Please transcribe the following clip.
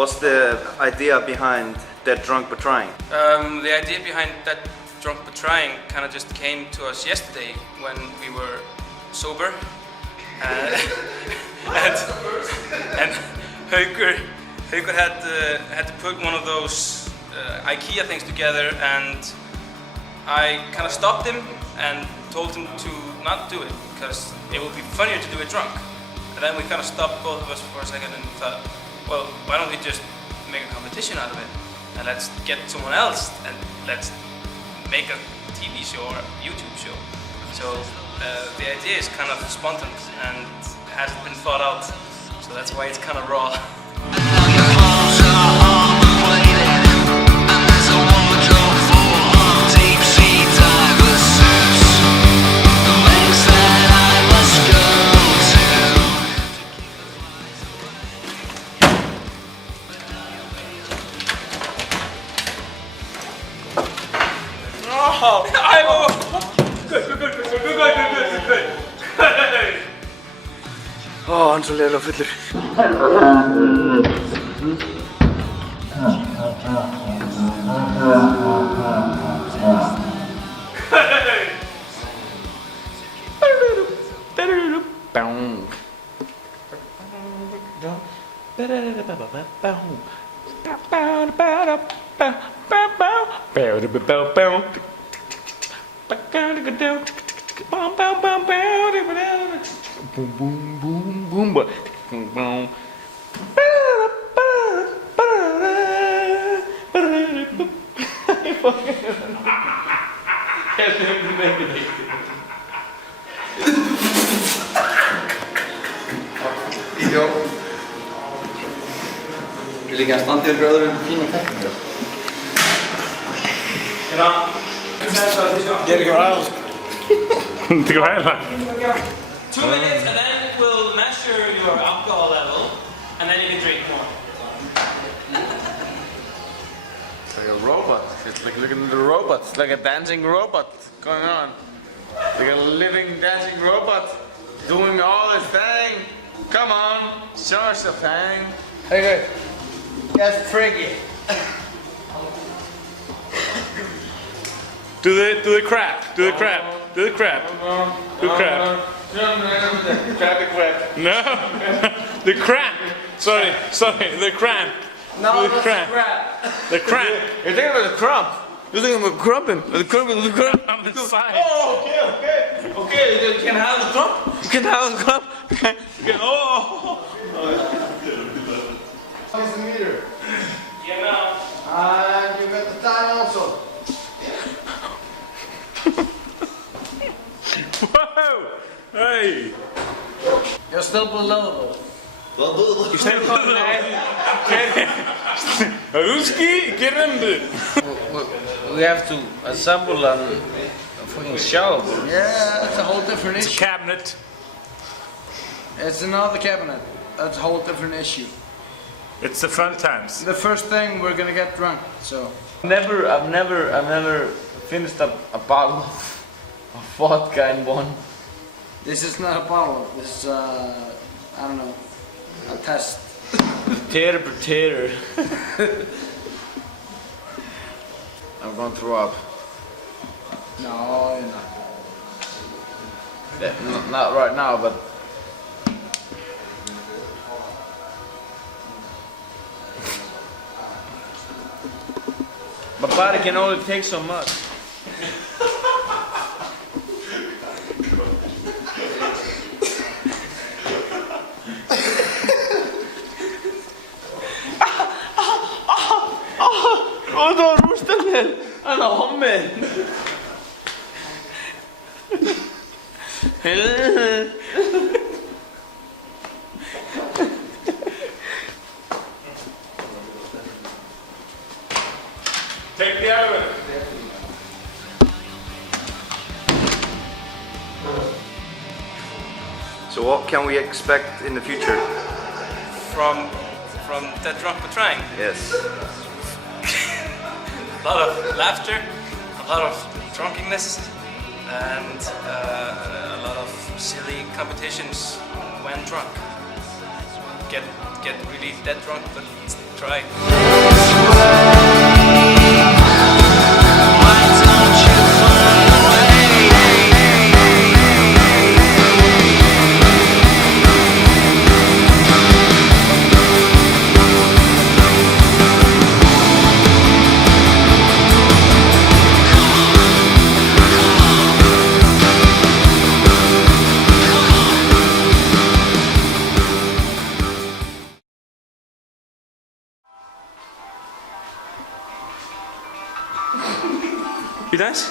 What's the idea behind Dead Drunk But Trying? The idea behind Dead Drunk But Trying kind of just came to us yesterday when we were sober. And Haukur had to put one of those IKEA things together, and I kind of stopped him and told him to not do it because it would be funnier to do it drunk. And then we kind of stopped, both of us, for a second and thought, well, why don't we just make a competition out of it, and let's get someone else and let's make a TV show or a YouTube show. So the idea is kind of spontaneous and hasn't been thought out, so that's why it's kind of raw. Oh, hann er svo leiðilega fullur. Boom, boom, boom, boom, boom, boom. Vil líka að standa yfir öðrum fína tekningar. Get your eyes. Take a while. 2 minutes, and then we'll measure your alcohol level, and then you can drink more. It's like a robot. It's like looking at the robot. It's like a dancing robot going on. Like a living dancing robot doing all his thing. Come on, show us your thing. Okay, that's freaky. Do the crap. Do the crap. Do the crap. Do the crap. No. The cramp. Sorry. The cramp. No, the cramp. The cramp. You're thinking about the crump. You're thinking about crumping. The crump On the side. Oh, okay. You can have the crump. You can have the crump. Okay. Oh. What is the meter? Yeah, now. And you got the time also. Whoa. Hey. You're still below. You said Ruski, get him. We have to assemble a fucking show. Yeah, it's a whole different It's a issue. cabinet. It's another cabinet. That's a whole different issue. It's the fun times. The first thing, we're gonna get drunk, so. I've never finished a bottle of vodka in one. This is not a bottle. This is, I don't know, a test. Potato. I'm going to throw up. No, you're not. Yeah, not right now, but my body can only take so much. Og það var rústanir, hann á hommið. Take the over. So what can we expect in the future? From Dead Drunk But Trying. Yes. A lot of laughter, a lot of drunkenness, and a lot of silly competitions when drunk. get really dead drunk, but at least try. You dance?